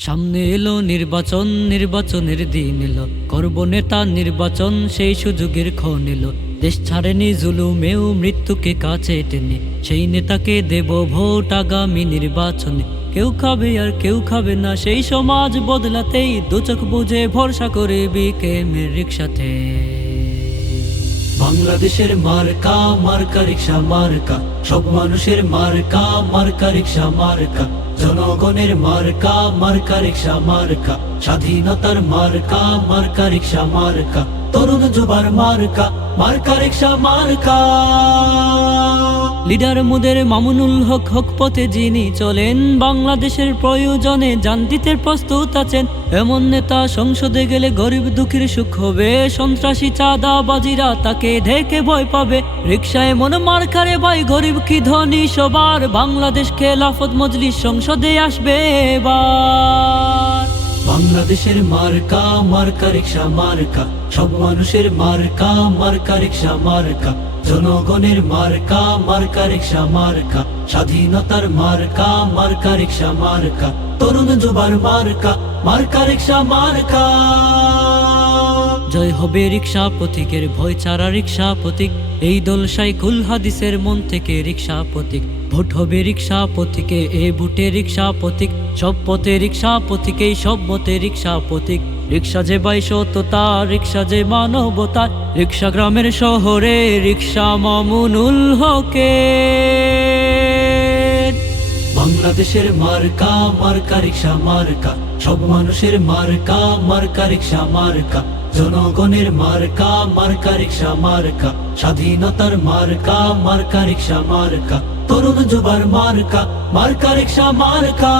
সামনে এলো নির্বাচন, নির্বাচনের দিন এলো। করব নেতা নির্বাচন, সেই সুযোগের ক্ষণ এলো। দেশ ছাড়েনি জুলুমেও মৃত্যুকে কাছে টেনে। সেই নেতাকে দেব ভোট আগামী নির্বাচনে। কেউ খাবে আর কেউ খাবে না, সেই সমাজ বদলাতেই দু চোখ বুঝে ভরসা করে বিকেমের রিক্সাতে বাংলাদেশের মার্কা মার্কা রিক্সা, মার্কা। সব মানুষের মার্কা মার্কা রিক্সা, মার্কা। জনগণের মার্কা মার্কা রিক্সা, মার্কা। স্বাধীনতার মার্কা মার্কা রিক্সা, মার্কা। তরুণ যুবার মার্কা মার্কা রিক্সা, মার্কা। লিডার মুদের মামুনুল হক হক পথে যিনি চলেন, বাংলাদেশের প্রয়োজনে জান দিতে প্রস্তুত আছেন। এমন নেতা সংসদে গেলে গরিব দুঃখীর সুখ হবে, সন্ত্রাসী চাঁদাবাজিরা তাকে ঢেকে ভয় পাবে। রিক্সায় মন মার্কারে ভাই, গরিব কি ধনী সবার? বাংলাদেশ খেলাফত মজলিস সংসদে আসবে এবার। বাংলাদেশের মার্কা মার্কা, রিক্সা মার্কা। সব মানুষের মার্কা মার্কা, রিক্সা মার্কা। জনগণের মার্কা মার্কা, রিক্সা মার্কা। স্বাধীনতার মার্কা মার্কা, রিক্সা মার্কা। তরুণ যুবার মার্কা মার্কা, রিক্সা মার্কা। জয় হবে রিক্সা প্রতীকের ভয় ছাড়া রিক্সা প্রতীক এই দল সাইকুল হাদিসের মন থেকে রিক্সা পথিক। ভোট হবে রিক্সা পথিকে, এ ভোটে রিক্সা পথিক। সব পথে রিক্সা পথিকেই, সব মতে রিক্সা পথিক। রিক্সা যে বাইশতা রিক্সা যে মানবতা, রিক্সা গ্রামের শহরে রিক্সা মামুনুল হকে বাংলাদেশের মার্কা মার্কা, রিক্সা মার্কা। সব মানুষের মার্কা মার্কা, রিক্সা মার্কা। জনগণের মার্কা মার্কা, রিক্সা মার্কা। স্বাধীনতার মার্কা মার্কা, রিক্সা মার্কা। তরুণ যুবার মার্কা মার্কা রিক্সা মার্কা।